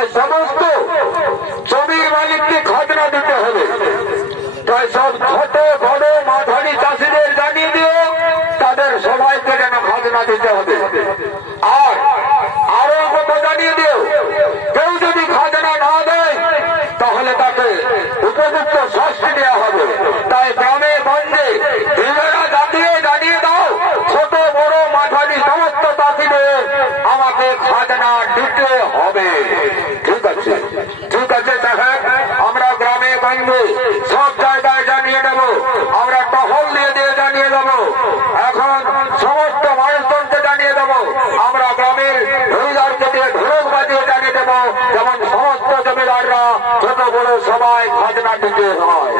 তাই সমস্ত জমির মালিককে খাজনা দিতে হবে। তাই সব ছোট বড় মাঝারি চাষিদের জানিয়ে দিও তাদের সবাইকে যেন খাজনা দিতে হবে। আর আরো কথা জানিয়ে দিও, কেউ যদি খাজনা না দেয় তাহলে তাকে উপযুক্ত শাস্তি দেওয়া হবে। তাই গ্রামে গঞ্জে নিজেরা জানিয়ে দাও ছোট বড় মাঝারি সমস্ত চাষিদের আমাকে খাজনা দিতে হবে। ঠিক আছে, ঠিক আছে সাহেব, আমরা গ্রামে গঞ্জে সব জায়গায় জানিয়ে দেবো, আমরা টহল দিয়ে জানিয়ে দেবো। এখন সমস্ত মানুষজনকে জানিয়ে দেবো, আমরা গ্রামের জমিদারকে দিয়ে ঢোলক বাজিয়ে জানিয়ে দেবো যেমন সমস্ত জমিদাররা ছোট বড় সবাই খাজনা দিতে হয়।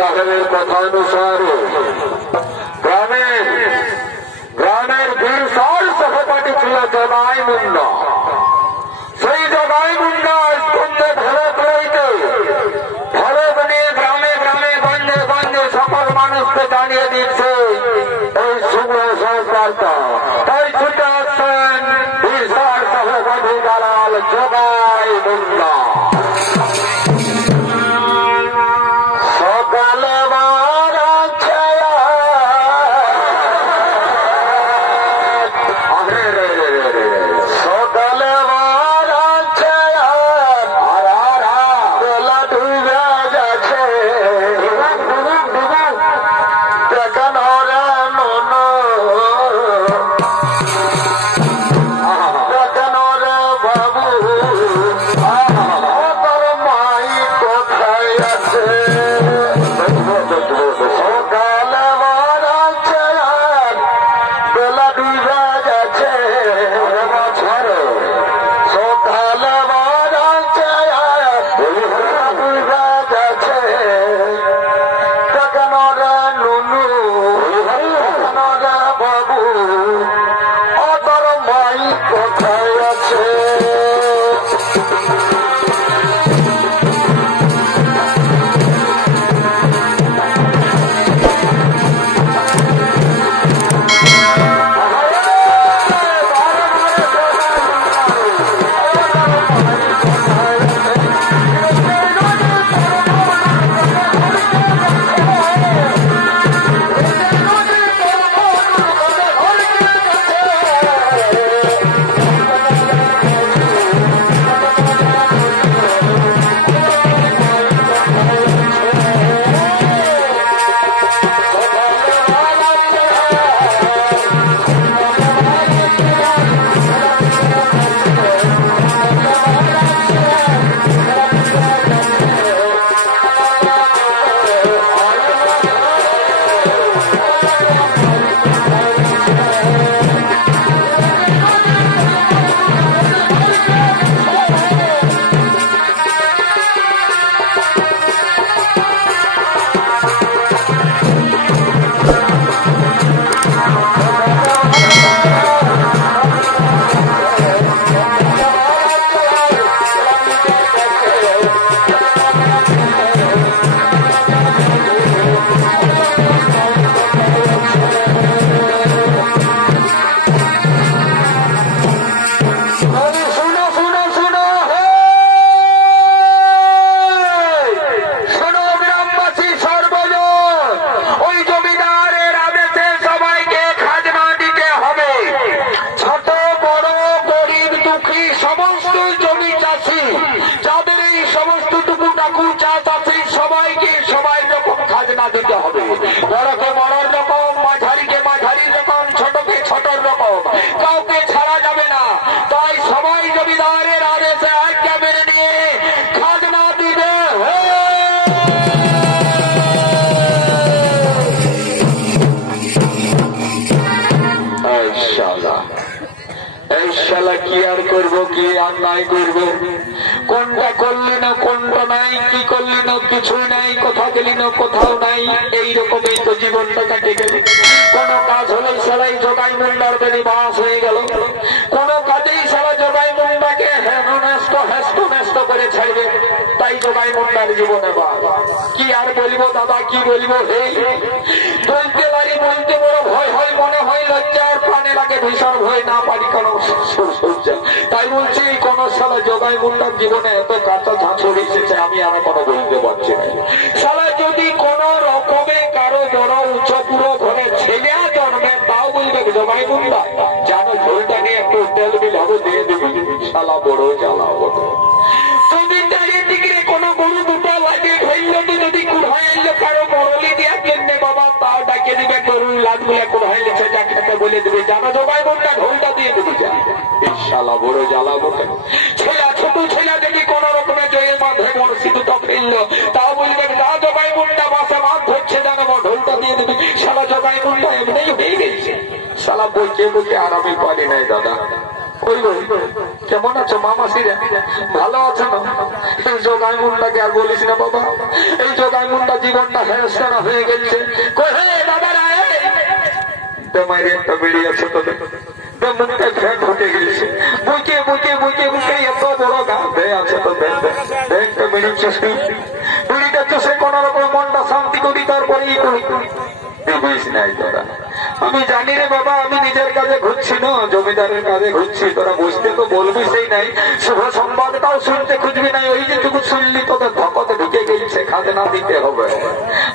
তাহলে কথানুসারে গ্রামের বিশাল সহপাঠী ছিল জগাই মুন্ডা। সেই জগাই মুন্ডা স্কন্ধে ভরত রইতে ভরত নিয়ে গ্রামে গঞ্জে সকল মানুষকে জানিয়ে দিচ্ছে এই শুভ সংস্কারটা। তাই ছুটে আসছেন বিশাল সহপাঠী দালাল জগাই মুন্ডা। কি আর করবো, কি আর নাই করবো, কোনটা করলি না কোনটা কিছুই নাই, কথা গেলি না কোথাও নাই, এইরকমই তো জীবনটা কাটে গেল। কোনো কাজ হলেই সালাই জগাই মুন্ডার বেনি বাস হয়ে গেল, কোনো কাজেই সালা জগাই মুন্ডাকে হ্যাস্ত করে ছাড়বে, তাই জগাই মুন্ডার জীবনে বা কি আর বলবো দাদা, কি বলবো। হে বলতে পারি, বলতে বড় ভয় হয়, মনে হয় লজ্জা, আর প্রাণে লাগে ভীষণ ভয়, না পারি কোন সজ্জা। তাই বলছি কোন সালা জগাই মুন্ডার জীবনে এত কাঁচা ঝাঁঝর এসেছে, আমি আর কোনো বলতে পারছি না। সালা যদি কোন রকমে কারো বড় উচ্চ পুরো ঘরে ছেলে জন্মে, তাও বলবে জগাই মুন্ডা জানো ঝোলটা নিয়ে একটু তেল বিল হবে দিয়ে দিবি, শালা বড় জ্বালা বড়। যদি চারিয়ে দিকে কোনো গরু দুটো লাগিয়ে ধরল, যদি কুড়াই এলো কারো মরলি দেওয়ার জন্য বাবা, তাও ডাকিয়ে দিবে গরু লাট গুলা কুড়াই লিখে যা খেতে বলে দিবে, জানো জগাই মুন্ডা ঢোলটা দিয়ে দিবি যা, শালা বড় জ্বালা বটে। ছেলা ছোট ছেলা যদি কোন রকমের জয়ে মাঝে মনসি দুটো ফেললো, তাও বলবে যা জগাই মুন্ডা বাসে মাছ ধরছে জানো ঢোলটা দিয়ে দিবি, শালা জগাই মুন্ডা এমনি হয়ে গেছে। শালা বইকে বইকে আর আমি পারি নাই দাদা। কেমন আছো মামাসিরা, ভালো আছো না? এই জগাই মুন্ডাকে আর বলিস না বাবা, এই জগাই মুন্ডা জীবনটা হেরস্থানা হয়ে গেছে। দাদারা তোমার একটা বেরিয়ে আছে তোদের মুখটা ফ্যান ঢুকে গেছে, বুকে বুকে বুকে বুকে এত বড় গাছ হয়ে আছে তো দেখতে বেরিয়েছিস, বেরিয়ে চষে কোন রকম মনটা শান্তি করি, তারপরেই করি বুঝিস নাই তোরা। আমি জানি রে বাবা, আমি নিজের কাজে ঘুরছি না, জমিদারের কাজে ঘুরছি, তোরা বুঝতে তো বলবি সেই নাই, শুভ সংবাদটাও শুনতে খুঁজবি নাই, ওই যেটুকু শুনলি তোদের ধকতে ঢুকে গেছে, খাজনা দিতে হবে।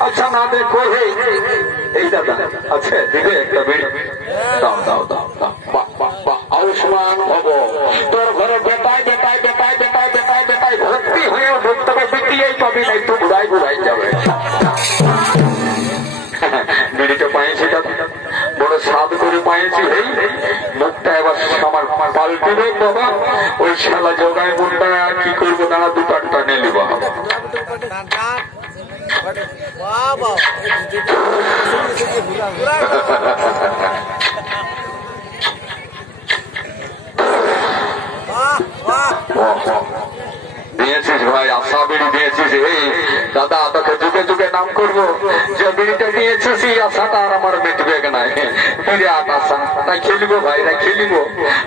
আচ্ছা না দেখো হে এই দাদা আছে দিবে একটা বিড়ি, দাও দাও দাও দাও, আয়ুষ্মান হব। তোর ঘরে বেটায় বেটায় বেটায় বেটায় বেটায় বেটায় ভর্তি হয়েও ঢুকতে হবে, বিটিয়েই পাবি না, একটু ঘুরাই ঘুরাই যাবে। বিড়িটা পাইছি দাদা, বড় স্বাদ করে পাইছি, এই মুখটা এবার আমার পাল্টিবে বাবা। ওই শালা জগাই মুন্ডা কি করবো না, দুটো টানে নিবা। দিয়েছিস ভাই, আশা বিড়ি দিয়েছিস। এই দাদা তোকে যুগে যুগে নাম করবো, যে বিড়িটা দিয়েছিস এই আশাটা আর আমার মিটবে নাই, বিরাট আশা। তাই খেলিবো ভাই, তাই খেলিবো,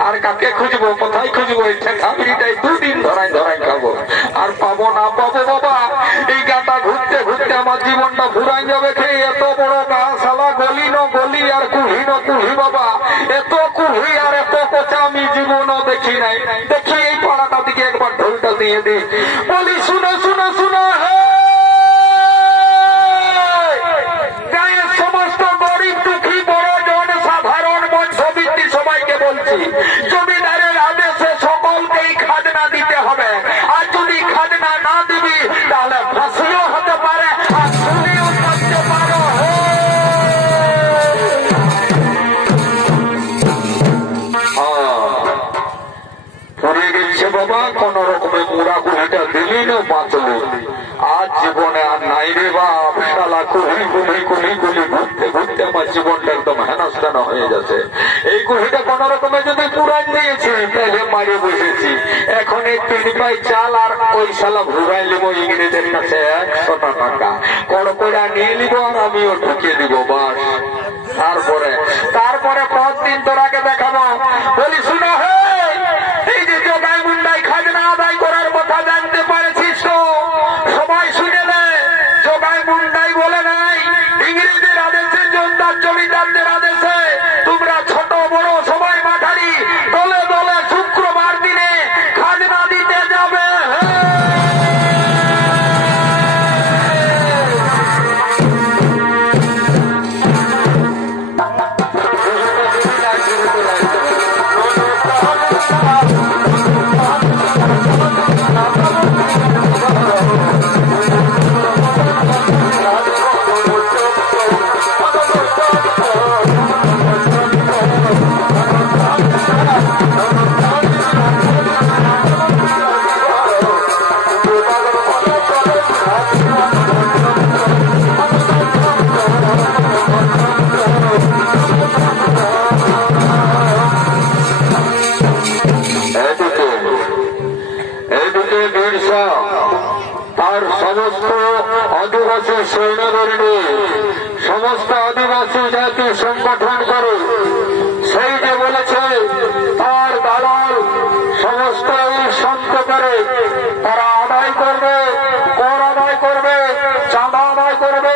আর কাকে খুঁজবো, কোথায় খুঁজবো? এই ঠেকা বিড়িটাই দুদিন ধরাই ধরাই খাবো, আর পাবো না পাবো বাবা। এই গাটা ঘুরতে ঘুরতে আমার জীবনটা ঘুরাই যাবে। খেয়ে এত বড় গা, শালা গলি ন গলি আর কুহি ন কুহি বাবা, এত কুহি আর এত কোচা আমি জীবনও দেখি নাই। দেখি এই পাড়াটা দিকে একবার ঢোলটা দিয়ে দিই, বলি শুনো শুনো শুনো, গায়ের সমস্ত গরিব দুঃখী বড় জন সাধারণ মধ্যবিত্তি সবাইকে বলছি, জমিদারের আদেশে সকলকেই খাজনা দিতে হবে, আর যদি খাজনা না দিবি তাহলে ফাঁসিও হতে পারে, আর তুমিও করতে পারো। পড়ে গেছে বাবা, কোন রকমের মুড়া কুড়িটা দিলি না বাঁচলি, আজ জীবনে আর নাই রে বাপ। শালা কুড়ি কুড়ি কুড়ি কুড়ি ঘুরতে ঘুরতে আমার জীবনটা একদম হেনাস্তানা হয়ে যাচ্ছে। এই কুড়িটা কোন রকমে যদি পুরান দিয়েছি তাহলে মারে বসেছি, এখন এই 3 পাই চাল আর ওই শালা ঘুরাই নিব ইংরেজের কাছে 100 টাকা, কড়কড়া নিয়ে নিব আর আমিও ঢুকিয়ে দিব বাস। তারপরে 5 দিন তোরাকে দেখাবো, বলি শুনো হে, এই যে জগাই মুন্ডাই খাজনা আদায় করার কথা জানতে পারেছিস তো? সবাই শুনে নেয়, জগাই মুন্ডাই বলে নাই, ইংরেজদের আদেশে, জমিদার জমিদারদের আদেশে তোমরা ছোট বড় সবাই মাঠারি দলে দলে শুক্রবার দিনে খাজনা দিতে যাবে। আর সমস্ত আদিবাসী সৈন্যদের নিয়ে সমস্ত আদিবাসী জাতি সংগঠন করে সেই যে বলেছে তার দালাল সমস্ত এই সন্ত করে তারা আদায় করবে, কর আদায় করবে, চাঁদা আদায় করবে,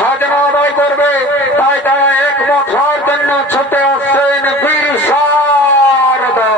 খাজনা আদায় করবে। তাই তারা একমত হওয়ার জন্য ছুটে আসছেন বীর শারদা।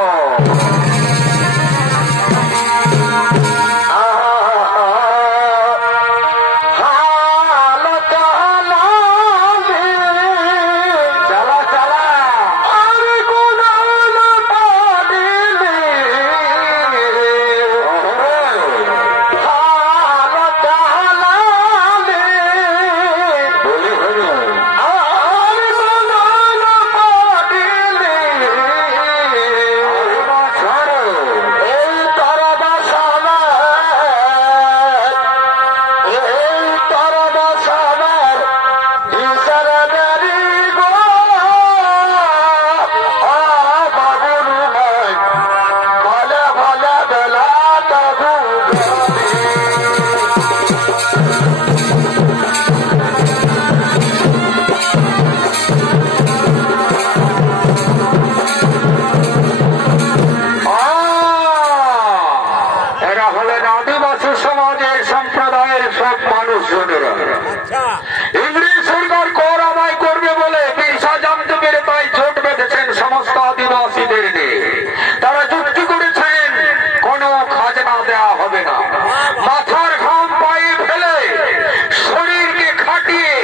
ইংরেজ সরকার কর আদায় করবে বলে বিরসা জানতে পেরে তাই জোট বেঁধেছেন সমস্ত আদিবাসীদের নিয়ে। তারা যুক্তি করেছেন কোনো খাজনা দেওয়া হবে না। মাথার ঘাম পায়ে ফেলে শরীরকে খাটিয়ে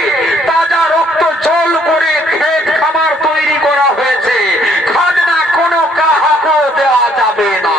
তাজা রক্ত জল করে ক্ষেত খামার তৈরি করা হয়েছে। খাজনা কোনো কাহাকেও দেওয়া যাবে না।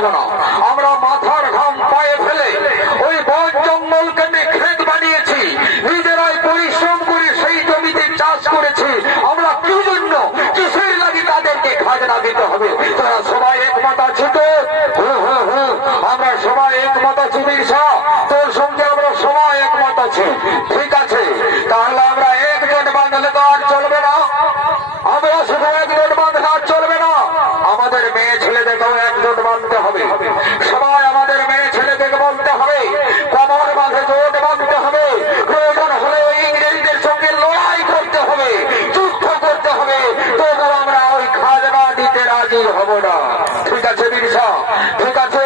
দেব না। আমরা মাথার ঘাম পায়ে ফেলে ওই বন জঙ্গল কেটে ক্ষেত বানিয়েছি, নিজেরাই পরিশ্রম করে সেই জমিতে চাষ করেছি। আমরা কি জন্য, কিসের লাগে তাদেরকে খাজনা দিতে হবে? তারা সবাই একমত আছে তো? আমরা সবাই একমত আছি বিরসা, তোর সঙ্গে আমরা সবাই একমত আছি। ঠিক আছে, তাহলে আমরা একজোট বাঁধলে তো আর চলবে না। আমরা শুধু একজোট বাঁধলে আর চলবে না, আমাদের মেয়ে ছেলেদেরকেও একজোট বাঁধতে হবে। সবাই আমাদের মেয়ে ছেলেদেরকে বলতে হবে, কমর বাঁধে জোট বাঁধতে হবে। প্রয়োজন হলে ইংরেজদের সঙ্গে লড়াই করতে হবে, যুদ্ধ করতে হবে, তবু আমরা ওই খাজনা দিতে রাজি হব না। ঠিক আছে বিরসা? ঠিক আছে।